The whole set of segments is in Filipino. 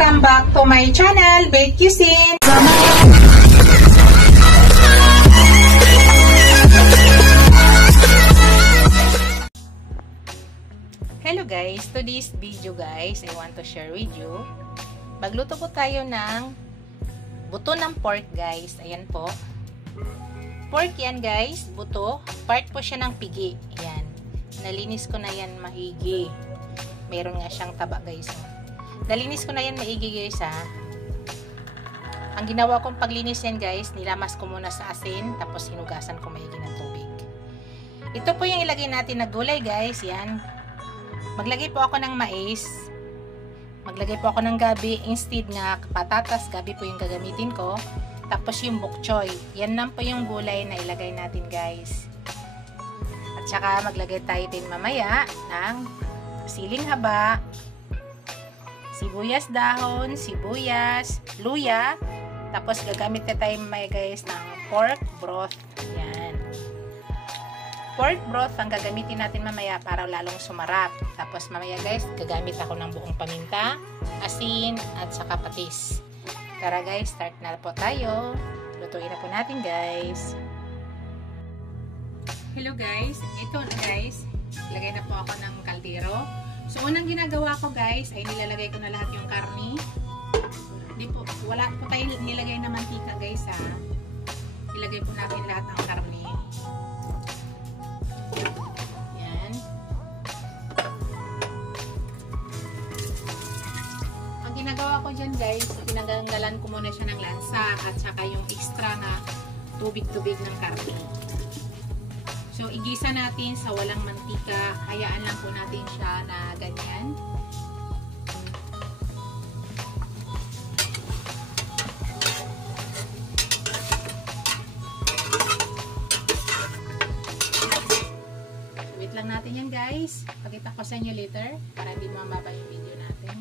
Welcome back to my channel, Bake Cuisine. Hello guys, to this video guys, I want to share with you. Magluto po tayo ng buto ng pork guys. Ayan po. Pork yan guys, buto. Part po siya ng pigi. Ayan. Nalinis ko na yan maigi. Meron nga siyang taba guys. Nalinis ko na yan maigi guys ha. Ang ginawa kong paglinis yan guys, nilamas ko muna sa asin, tapos hinugasan ko maigi ng tubig. Ito po yung ilagay natin na gulay guys. Yan. Maglagay po ako ng mais. Maglagay po ako ng gabi. Instead nga patatas, gabi po yung gagamitin ko. Tapos yung bok choy. Yan lang po yung gulay na ilagay natin guys. At saka maglagay tayo din mamaya ng siling haba, sibuyas dahon, sibuyas, luya. Tapos gagamit na tayo mamaya guys ng pork broth. Yan. Pork broth ang gagamitin natin mamaya para lalong sumarap. Tapos mamaya guys, gagamit ako ng buong paminta, asin, at saka patis. Tara guys, start na po tayo. Lutuin na po natin guys. Hello guys, ito na guys. Lagay na po ako ng kaldero. So unang ginagawa ko guys, ay nilalagay ko na lahat yung karni. Hindi po, wala po tayo nilagay na mantika guys ha. Ilagay po natin lahat ng karni. Yan. Ang ginagawa ko dyan guys, pinanggalan ko muna siya ng lansa at saka yung extra na tubig-tubig ng karni. So, igisa natin sa walang mantika. Hayaan lang po natin siya na ganyan. Wait lang natin yan guys. Pakita ko sa inyo later para hindi mababa yung video natin.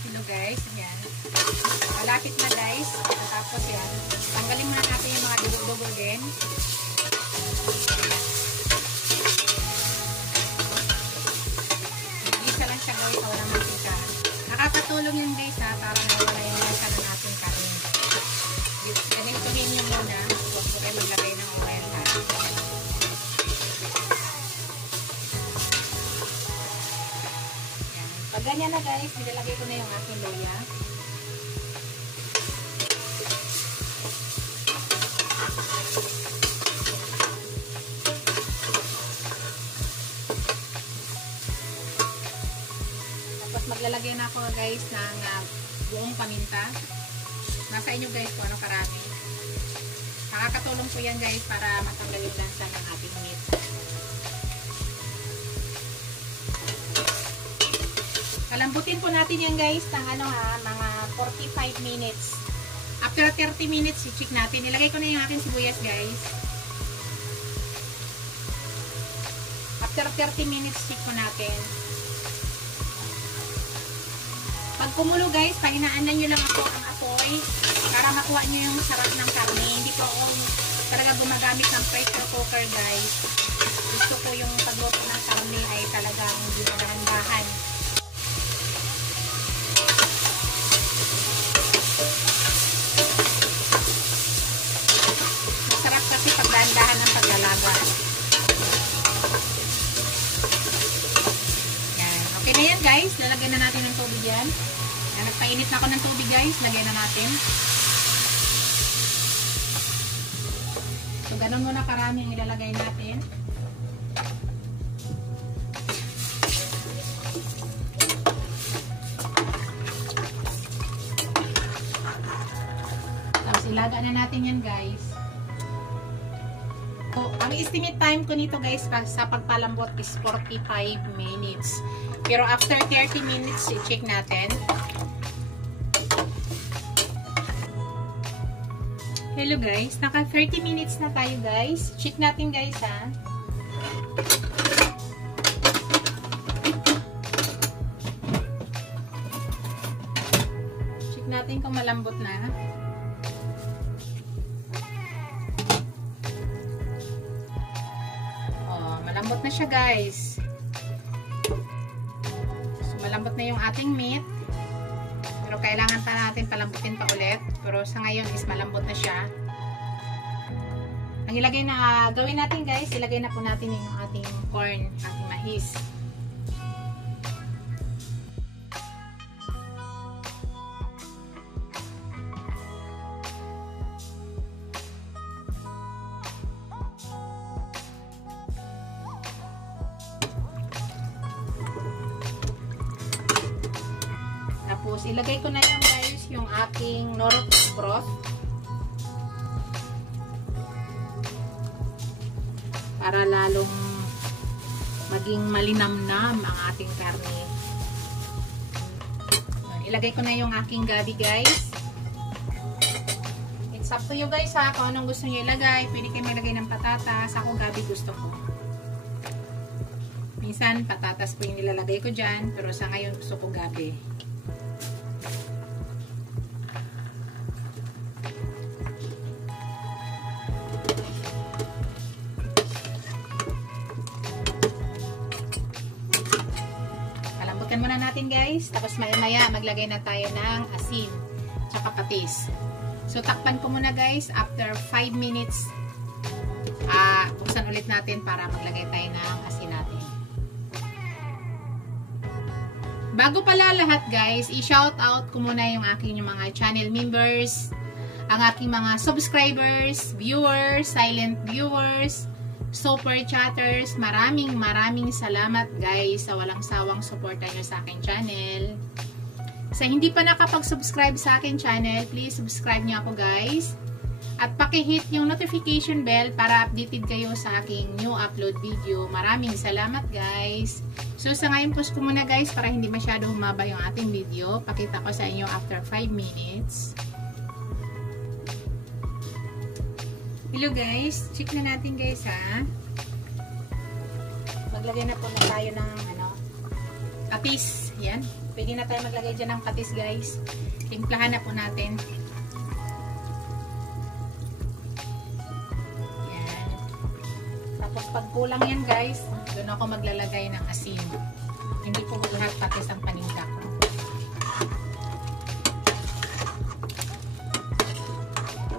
Hello guys. Yan. Malapit na guys. Tapos yan. Tanggalin muna natin yung mga dugo-dugo din. Isa lang siya guys sa walang mantika. Nakakatulong yan guys ha, para nawala yung lasa ng ating kanin. Ganituhin nyo muna. Huwag po kayo maglagay ng oil ha. Yan. Pag ganyan na guys, nilalagay ko na yung aking luya. Maglalagay na ako guys ng buong paminta. Nasa inyo guys kung anong karami. Nakakatulong po yan guys para matanggal yung lansa ng ating meat. Kalambutin po natin yan guys ng mga 45 minutes. After 30 minutes, i-check natin. Nilagay ko na yung aking sibuyas guys. After 30 minutes, check po natin. Pag kumulo guys, pahinaan na nyo lang ako ang apoy para makuha nyo yung sarap ng karne. Hindi ko ako talaga gumagamit ng pressure cooker guys. Gusto ko yung pagluto ng karne ay talagang ginagahan-gahan. Masarap kasi pagdahan-dahan ng paglalaga. Yan. Okay na yan guys. Lalagyan na natin ng tubig yan. Nagpainit na ako ng tubig guys. Lagyan na natin. So, ganun muna karami ang ilalagay natin. Tapos, ilaga na natin yan guys. So, ang estimate time ko nito guys sa pagpalambot is 45 minutes. Pero after 30 minutes, i-check natin. Hello guys, naka 30 minutes na tayo guys. Check natin guys ha. Check natin kung malambot na. Oh, malambot na siya guys. So, malambot na yung ating meat. Pero kailangan pa natin palambutin pa ulit. Pero sa ngayon is malambot na siya. Ang ilagay na gawin natin guys, ilagay na po natin yung ating corn, ating mais. Tapos ilagay ko na yung guys yung aking north broth. Para lalong maging malinamnam ang ating karne. Ilagay ko na yung aking gabi guys. It's up to you guys ha, kung anong gusto nyo ilagay. Pwede kayo maglagay ng patatas. Ako gabi gusto ko. Minsan patatas po yung nilalagay ko dyan, pero sa ngayon gusto ko gabi. Muna natin guys, tapos maya maglagay na tayo ng asin tsaka patis. So takpan ko muna guys, after 5 minutes buksan ulit natin para maglagay tayo ng asin natin. Bago pala lahat guys, i-shout out ko muna yung aking mga channel members, ang aking mga subscribers, viewers, silent viewers, super chatters. Maraming salamat guys sa walang sawang suporta nyo sa aking channel. Sa hindi pa nakapag-subscribe sa aking channel, please subscribe nyo ako guys. At paki-hit yung notification bell para updated kayo sa aking new upload video. Maraming salamat guys. So sa ngayon post ko muna guys para hindi masyado humaba yung ating video. Pakita ko sa inyo after 5 minutes. Hello guys, check na natin guys ha. Maglagay na po na tayo ng patis. Yan. Pwede na tayo maglagay dyan ng patis guys. Timplahan na po natin. Yan. Tapos pag kulang yan guys, doon ako maglalagay ng asin. Hindi po lahat patis ang paninda ko.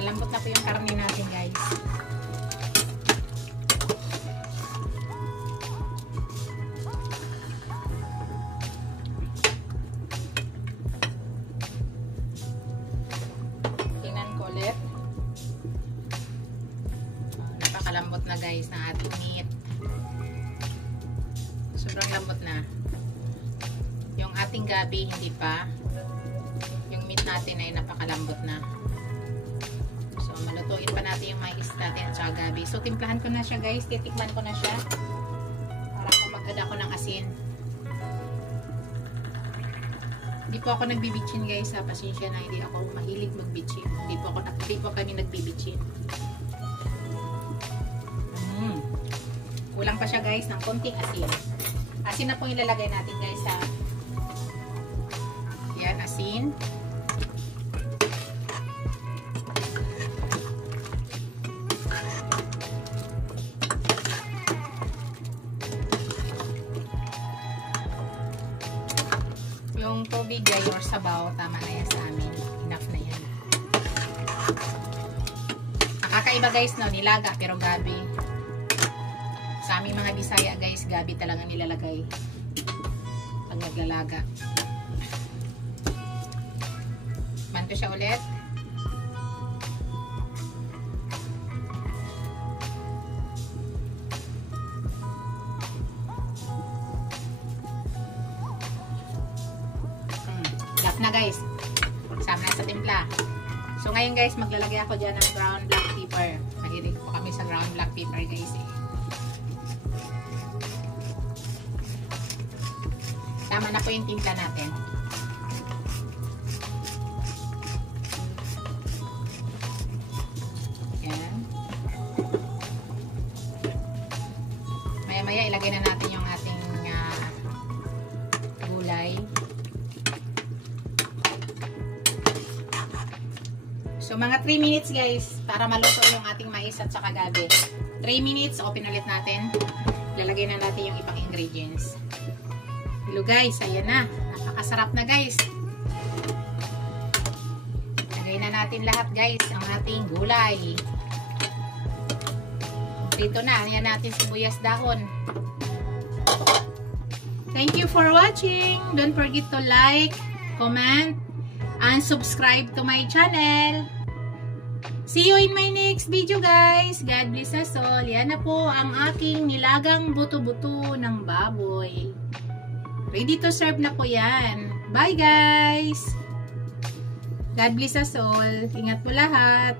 Malambot na po yung karne natin guys. Tingnan ko ulit. Napakalambot na guys ng ating meat. Sobrang lambot na. Yung ating gabi hindi pa. Yung meat natin ay napakalambot na. Malutuin pa natin yung mais natin at saka gabi. So, timplahan ko na siya guys. Titikman ko na siya. Para ko mag-add ako ng asin. Hindi po ako nagbibitchin guys ha. Pasensya na, hindi ako mahilig magbitchin. Hindi po kami nagbibitchin. Kulang pa siya guys ng konting asin. Asin na po ilalagay natin guys ha. Yan, asin. Yung tubig ay or sabaw, tama na yan sa amin. Enough na yan. Nakakaiba guys no, nilaga pero gabi. Sa aming mga Bisaya guys, gabi talaga nilalagay pag naglalaga. Manto siya ulit. Na guys, sama na sa timpla. So ngayon guys, maglalagay ako dyan ng ground black pepper. Mahilig po kami sa ground black pepper guys eh. Tama na po yung timpla natin. Yan. Maya maya ilagay na natin yung ating gulay. So, mga 3 minutes guys, para maluto yung ating mais at saka gabi. 3 minutes, open ulit natin. Lalagay na natin yung ibang ingredients. Hello guys, ayan na. Napakasarap na guys. Lagay na natin lahat guys ang ating gulay. Dito na, ayan natin sibuyas dahon. Thank you for watching. Don't forget to like, comment, and subscribe to my channel. See you in my next video guys. God bless us all. Yan na po ang aking nilagang buto-buto ng baboy. Ready to serve na po yan. Bye guys. God bless us all. Ingat po lahat.